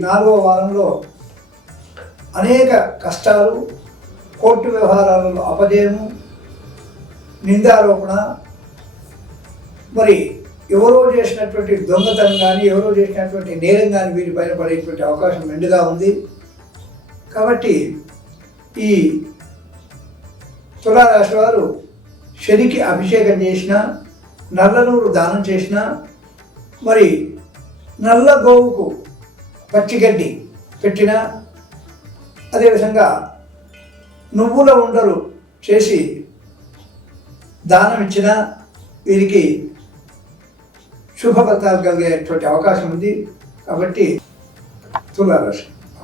నాలుగో వారంలో అనేక కష్టాలు కోర్టు వ్యవహారాలలో అపజయము నిందారోపణ మరి ఎవరో చేసినటువంటి దొంగతనం కానీ ఎవరో చేసినటువంటి నేరం కానీ వీరిపైన పడేటువంటి అవకాశం మెండుగా ఉంది. కాబట్టి ఈ తులారాశి వారు శనికి అభిషేకం చేసిన నల్ల నూరు దానం చేసిన మరి నల్ల గోవుకు పచ్చిగడ్డి పెట్టిన అదేవిధంగా నువ్వుల ఉండలు చేసి దానం ఇచ్చిన వీరికి శుభ ఫలితాలు కలిగేటువంటి అవకాశం ఉంది. కాబట్టి తులారాశి.